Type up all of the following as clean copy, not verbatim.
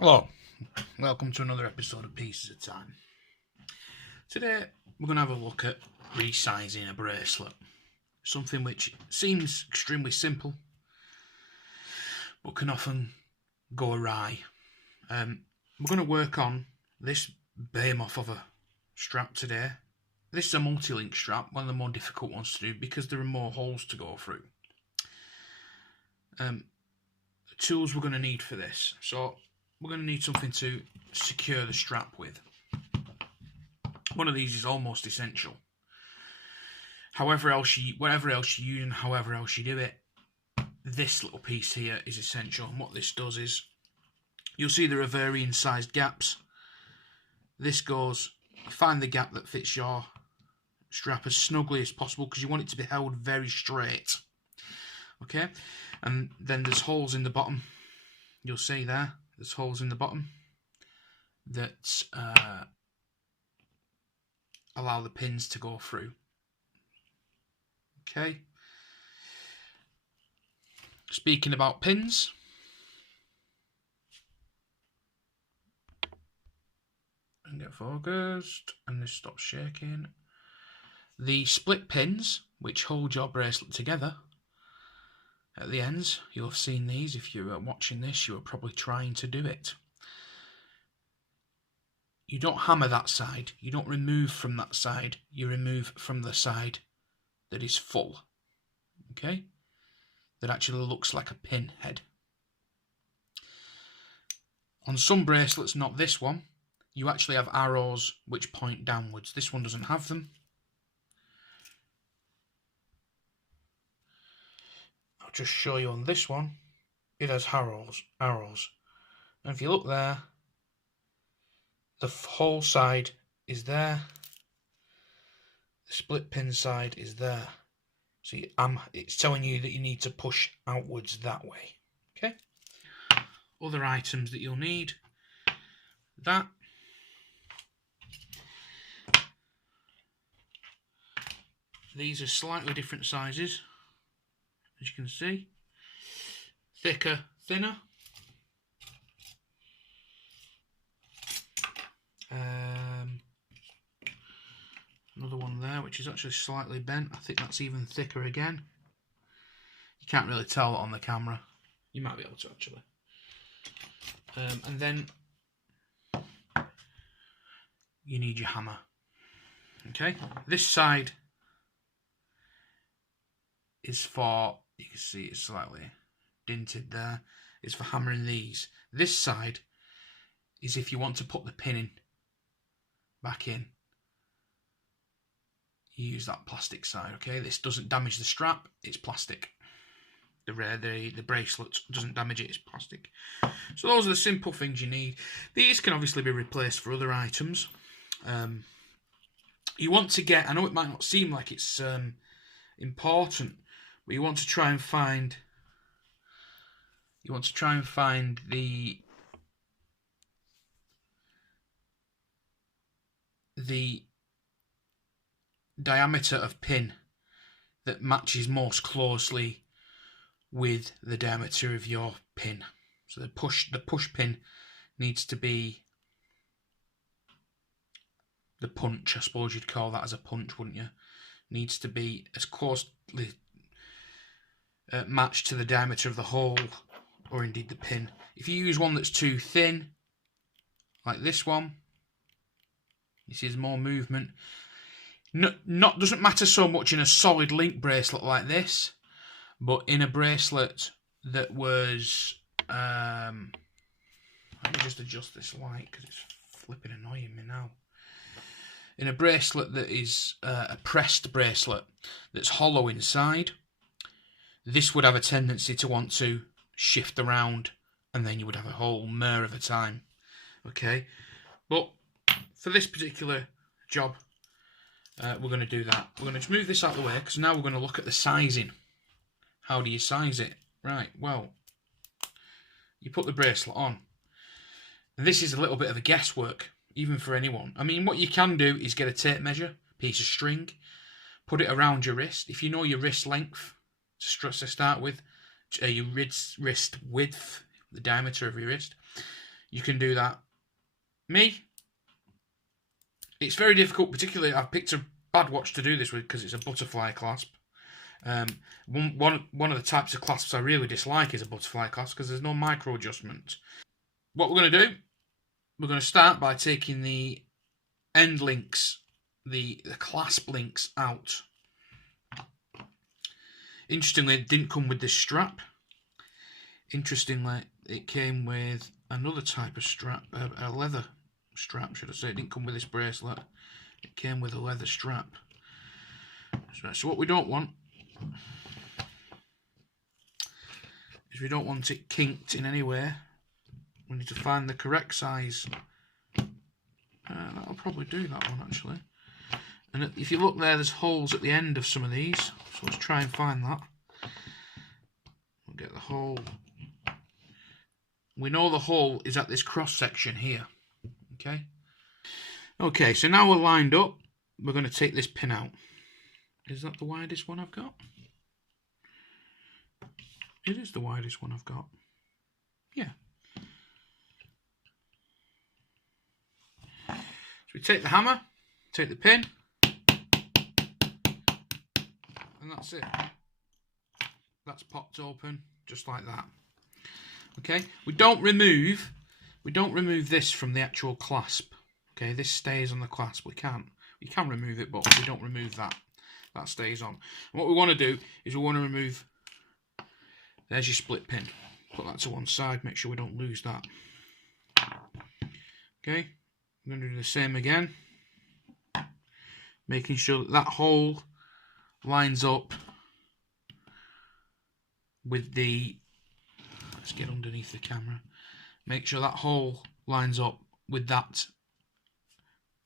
Hello, welcome to another episode of Pieces of Time. Today we're going to have a look at resizing a bracelet. Something which seems extremely simple but can often go awry. We're going to work on this behemoth of a strap today. This is a multi-link strap, one of the more difficult ones to do because there are more holes to go through. The tools we're going to need for this. So we're going to need something to secure the strap with. One of these is almost essential. Whatever else you use and however else you do it, this little piece here is essential. And what this does is, you'll see there are varying sized gaps. This goes, find the gap that fits your strap as snugly as possible because you want it to be held very straight. Okay, and then there's holes in the bottom. You'll see there's holes in the bottom that allow the pins to go through. Okay. Speaking about pins, and get focused, and this stops shaking. The split pins, which hold your bracelet together at the ends, you'll have seen these. If you're watching this, you are probably trying to do it. You don't hammer that side, you don't remove from that side, you remove from the side that is full. Okay? That actually looks like a pin head. On some bracelets, not this one, you actually have arrows which point downwards. This one doesn't have them. I'll just show you on this one, it has arrows. And if you look there, the whole side is there. The split pin side is there. So it's telling you that you need to push outwards that way. Okay. Other items that you'll need. These are slightly different sizes, as you can see. Thicker, thinner. Another one there, which is actually slightly bent. I think that's even thicker again. You can't really tell on the camera. You might be able to actually. And then you need your hammer. Okay, this side is for, you can see it's slightly dinted there, it's for hammering these. This side is if you want to put the pin in, back in. You use that plastic side, okay? This doesn't damage the strap, it's plastic. The bracelet doesn't damage it, it's plastic. So those are the simple things you need. These can obviously be replaced for other items. You want to get, I know it might not seem like it's important, but you want to try and find the diameter of pin that matches most closely with the diameter of your pin. So the push pin needs to be the punch, I suppose you'd call that as a punch, wouldn't you? Needs to be as closely matched to the diameter of the hole, or indeed the pin. If you use one that's too thin, like this one, you see there's more movement. Doesn't matter so much in a solid link bracelet like this, but in a bracelet that was let me just adjust this light because it's flipping annoying me now. In a bracelet that is a pressed bracelet that's hollow inside, this would have a tendency to want to shift around, and then you would have a whole mare of a time. Okay, but for this particular job, we're going to do that. We're going to just move this out of the way because now we're going to look at the sizing. How do you size it? Right, well, you put the bracelet on. And this is a little bit of a guesswork, even for anyone. I mean, what you can do is get a tape measure, piece of string, put it around your wrist. If you know your wrist length to start with, your wrist width, the diameter of your wrist, you can do that. Me, it's very difficult, particularly I've picked a bad watch to do this with because it's a butterfly clasp. One of the types of clasps I really dislike is a butterfly clasp because there's no micro adjustment. What we're going to do, we're going to start by taking the end links, the clasp links out. Interestingly, it didn't come with this strap. Interestingly, it came with another type of strap, a leather strap, should I say. It didn't come with this bracelet. It came with a leather strap. So what we don't want is we don't want it kinked in any way. We need to find the correct size. That'll probably do that one, actually. And if you look there's holes at the end of some of these. So let's try and find that. We'll get the hole. We know the hole is at this cross section here. Okay. Okay, so now we're lined up. We're going to take this pin out. Is that the widest one I've got? It is the widest one I've got. Yeah. So we take the hammer, take the pin, and that's it. That's popped open just like that. Okay, we don't remove this from the actual clasp. Okay, this stays on the clasp. We can remove it, but we don't remove that. That stays on. And what we want to do is we want to remove. There's your split pin. Put that to one side. Make sure we don't lose that. Okay, we're going to do the same again. Making sure that hole lines up with the. Let's get underneath the camera. Make sure that hole lines up with that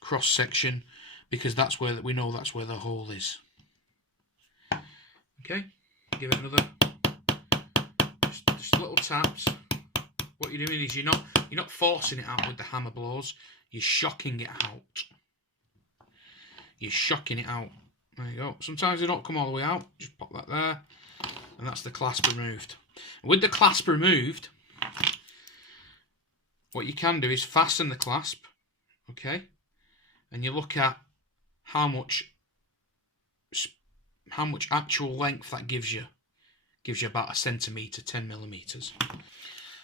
cross section, because that's where we know that's where the hole is. Okay, give it another just little taps. What you're doing is you're not forcing it out with the hammer blows. You're shocking it out. You're shocking it out. There you go. Sometimes they don't come all the way out. Just pop that there, and that's the clasp removed. With the clasp removed, what you can do is fasten the clasp, okay, and you look at how much actual length that gives you. Gives you about 1 centimetre, 10 millimetres.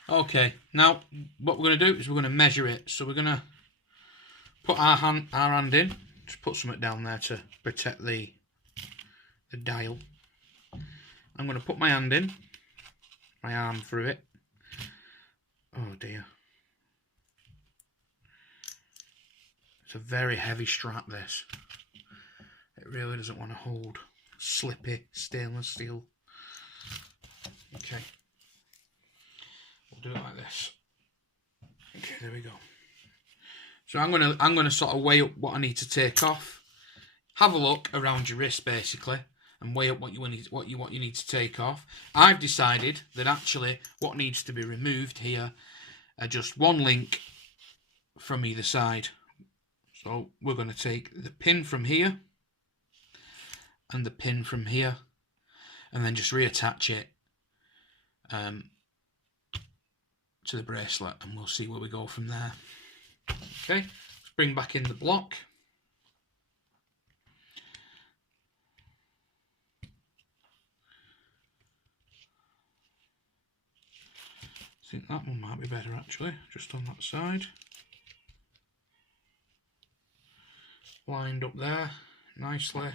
Okay, now what we're going to do is we're going to measure it. So we're going to put our hand in. Just put something down there to protect the dial. I'm going to put my hand in. My arm through it. Oh dear. It's a very heavy strap, this. It really doesn't want to hold. Slippy stainless steel. Okay. We'll do it like this. Okay, there we go. So I'm gonna sort of weigh up what I need to take off. Have a look around your wrist basically, and weigh up what you need to take off. I've decided that actually what needs to be removed here are just one link from either side. So we're going to take the pin from here and the pin from here, and then just reattach it to the bracelet, and we'll see where we go from there. Okay, let's bring back in the block. I think that one might be better actually, just on that side. Lined up there nicely.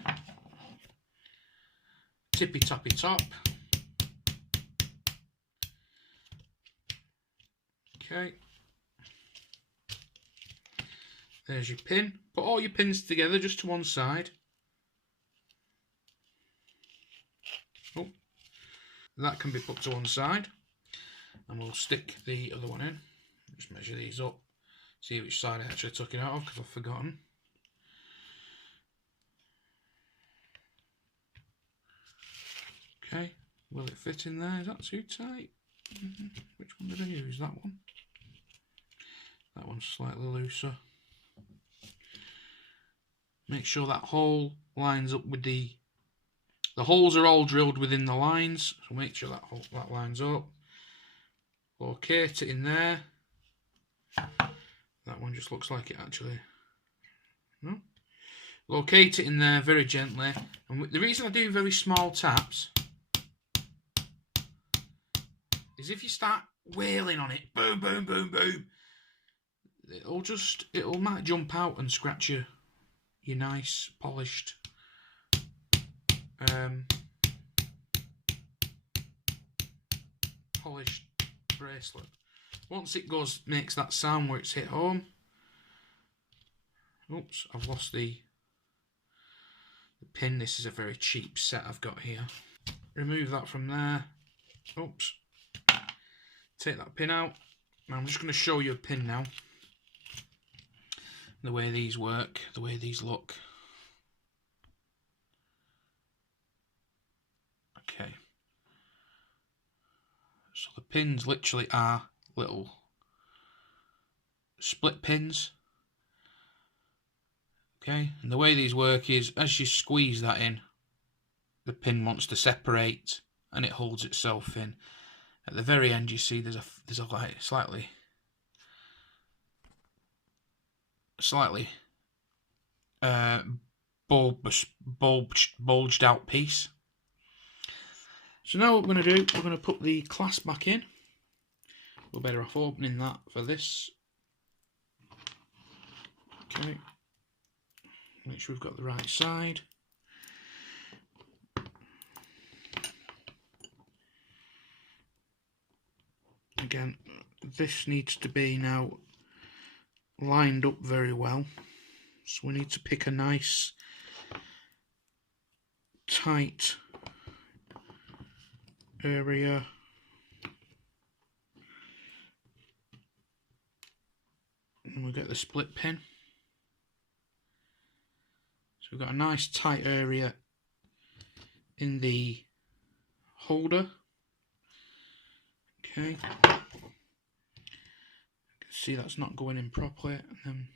Tippy toppy top. Okay. There's your pin. Put all your pins together just to one side. Oh, that can be put to one side. And we'll stick the other one in. Just measure these up. See which side I actually took it out of because I've forgotten. Okay, will it fit in there? Is that too tight? Which one did I use? That one. That one's slightly looser. Make sure that hole lines up with the holes are all drilled within the lines, so make sure that lines up. Locate it in there. That one just looks like it actually. No. Locate it in there very gently. And the reason I do very small taps is if you start wailing on it, boom, boom, boom, boom, it might jump out and scratch your nice polished bracelet. Once it makes that sound where it's hit home. Oops, I've lost the pin. This is a very cheap set I've got here. Remove that from there. Oops. Take that pin out. Now I'm just going to show you a pin now. The way these work, the way these look. Okay. So the pins literally are little split pins. Okay, and the way these work is as you squeeze that in, the pin wants to separate and it holds itself in. At the very end, you see there's a like slightly bulged out piece. So now what we're going to do, we're going to put the clasp back in. We're better off opening that for this. Okay. Make sure we've got the right side. Again, this needs to be now lined up very well. So we need to pick a nice, tight area. And we'll get the split pin. So we've got a nice tight area in the holder. Okay. You can see that's not going in properly. And then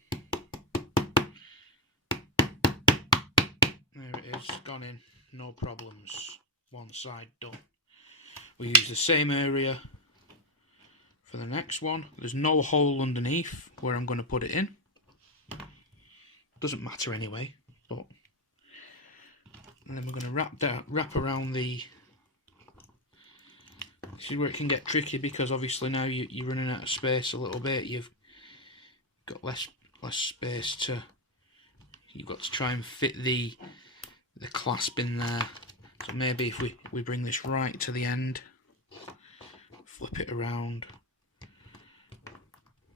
there it is, gone in, no problems. One side done. We use the same area for the next one. There's no hole underneath where I'm going to put it in. Doesn't matter anyway. But and then we're going to wrap around the. This is where it can get tricky because obviously now you're running out of space a little bit. You've got less space to. You've got to try and fit the clasp in there. So maybe if we bring this right to the end, flip it around,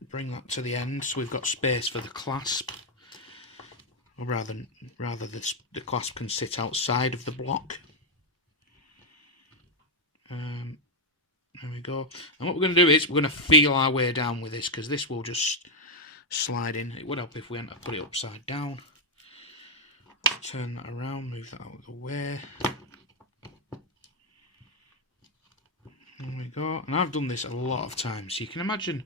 bring that to the end, so we've got space for the clasp. Or rather the clasp can sit outside of the block. There we go. And what we're going to do is we're going to feel our way down with this because this will just slide in. It would help if we hadn't put it upside down. Turn that around, move that out of the way. There we go. And I've done this a lot of times. So you can imagine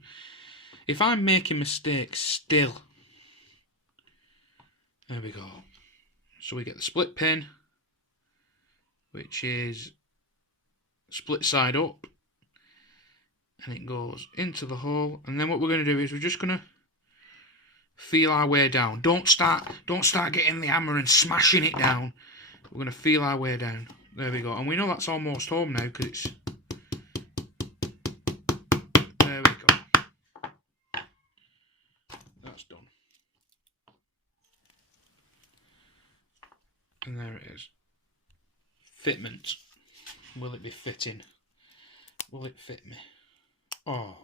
if I'm making mistakes still. There we go. So we get the split pin, which is split side up, and it goes into the hole. And then what we're going to do is we're just going to feel our way down. Don't start getting the hammer and smashing it down. We're going to feel our way down. There we go. And we know that's almost home now because it's. There we go. That's done. And there it is. Fitment. Will it be fitting? Will it fit me? Oh.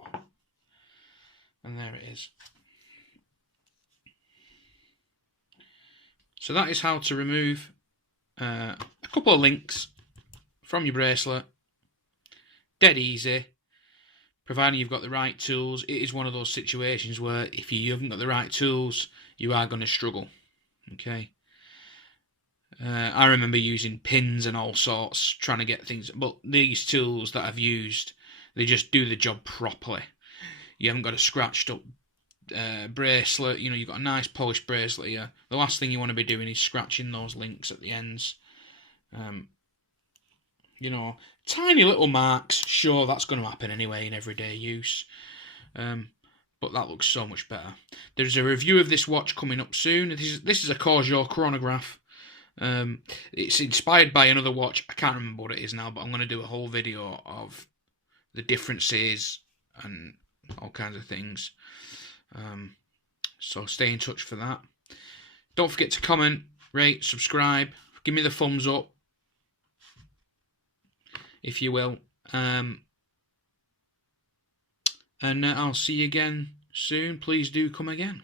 And there it is. So that is how to remove a couple of links from your bracelet. Dead easy. Providing you've got the right tools. It is one of those situations where if you haven't got the right tools, you are going to struggle. Okay. I remember using pins and all sorts, trying to get things, but these tools that I've used, they just do the job properly. You haven't got a scratched up bracelet, you know, you've got a nice polished bracelet here. The last thing you want to be doing is scratching those links at the ends. You know, tiny little marks, sure, that's going to happen anyway in everyday use. but that looks so much better. There's a review of this watch coming up soon. This is a Corsair chronograph. It's inspired by another watch. I can't remember what it is now, but I'm going to do a whole video of the differences and all kinds of things. So stay in touch for that. Don't forget to comment, rate, subscribe. Give me the thumbs up, if you will. And I'll see you again soon. Please do come again.